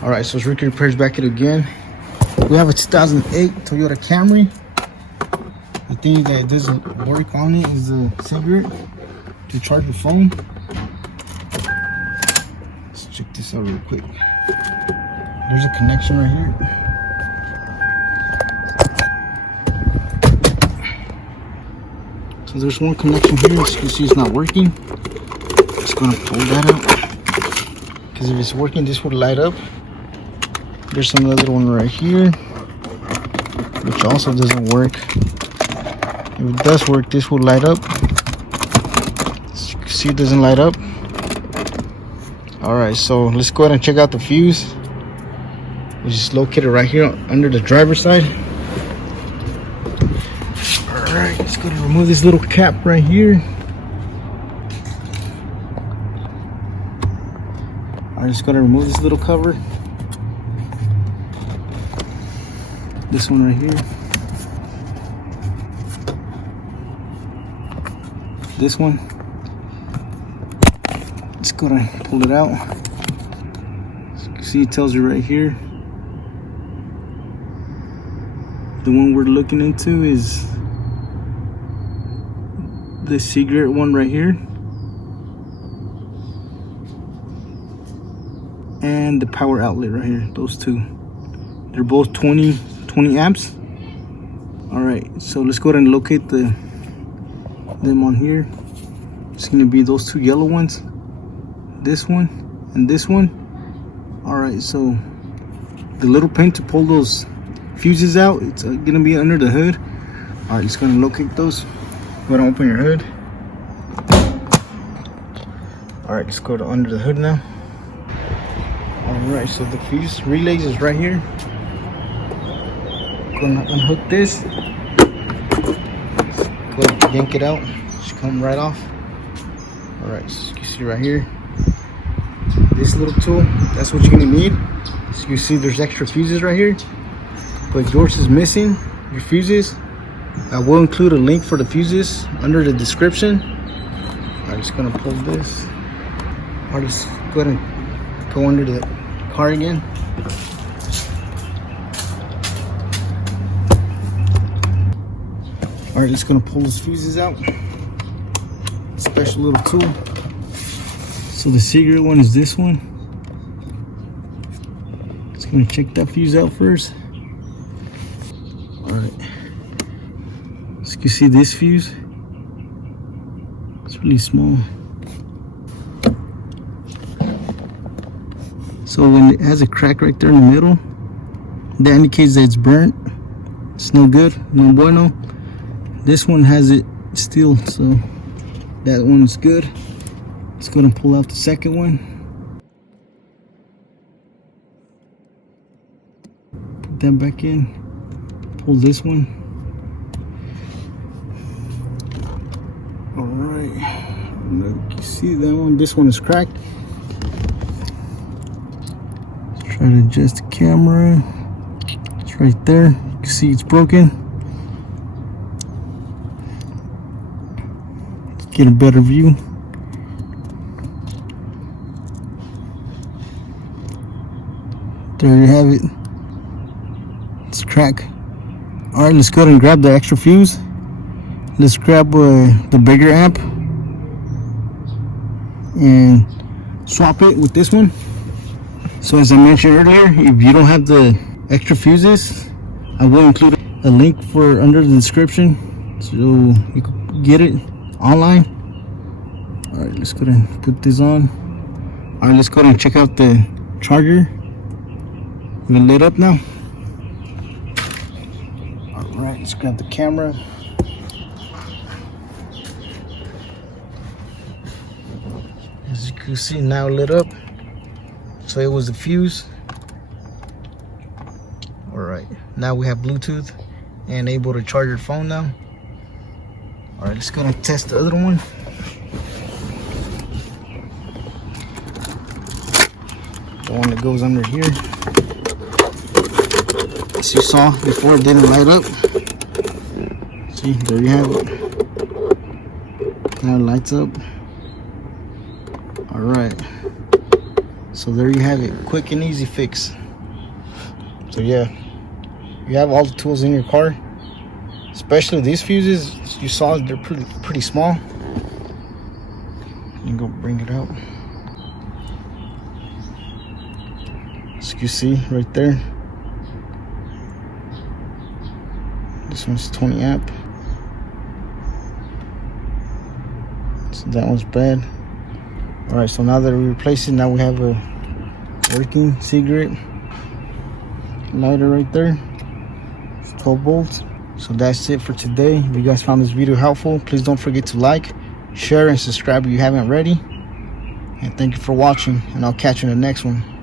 All right, so it's Ricky Repairs back at it again. We have a 2008 Toyota Camry. The thing that doesn't work on it is the cigarette to charge the phone. Let's check this out real quick. There's a connection right here. So there's one connection here. As you can see, it's not working. Just gonna pull that out, because if it's working, this would light up. There's another one right here, which also doesn't work. If it does work, this will light up. As you can see, it doesn't light up. Alright, so let's go ahead and check out the fuse, which is located right here under the driver's side. Alright, let's go to remove this little cap right here. I'm just gonna remove this little cover. This one right here. This one. Let's go and pull it out. As you can see, it tells you right here. The one we're looking into is the Cigarrette one right here. And the power outlet right here. Those two. They're both 20 amps. All right, so let's go ahead and locate them on here. It's going to be those two yellow ones, this one and this one. All right, so the little pin to pull those fuses out, it's going to be under the hood. All right, just going to locate those. Go ahead and open your hood. All right, let's go to under the hood now. All right, so the fuse relays is right here. Gonna unhook this, go ahead and yank it out. Should come right off. All right, so you can see right here, this little tool, that's what you're gonna need. So you can see there's extra fuses right here, but yours is missing, your fuses. I will include a link for the fuses under the description. I'm just gonna pull this. I'll just go ahead and go under the car again. All right, just gonna pull those fuses out. Special little tool. So the Cigarrette one is this one. Just gonna check that fuse out first. All right. So you can see this fuse. It's really small. So when it has a crack right there in the middle, that indicates that it's burnt. It's no good, no bueno. This one has it still, so that one's good. Let's go and pull out the second one. Put that back in. Pull this one. All right. Look, you see that one? This one is cracked. Let's try to adjust the camera. It's right there. You can see it's broken. Get a better view. There you have it. It's cracked. All right, let's go ahead and grab the extra fuse. Let's grab the bigger amp and swap it with this one. So as I mentioned earlier, if you don't have the extra fuses, I will include a link for under the description, so you can get it online. All right, let's go ahead and put this on. All right, let's go ahead and check out the charger. We're lit up now. All right, let's grab the camera. As you can see, now lit up. So it was the fuse. All right, now we have Bluetooth and able to charge your phone now. All right, let's go and test the other one. The one that goes under here. As you saw before, it didn't light up. See, there you have it. Now it lights up. All right. So So there you have it, quick and easy fix. So yeah, you have all the tools in your car, especially these fuses. You saw they're pretty small. You can go bring it out. As you see right there, this one's 20 amp. So that one's bad. All right, so now that we replace it, now we have a working Cigarrette lighter right there. It's 12 volts. So that's it for today. If you guys found this video helpful, please don't forget to like, share, and subscribe if you haven't already. And thank you for watching, and I'll catch you in the next one.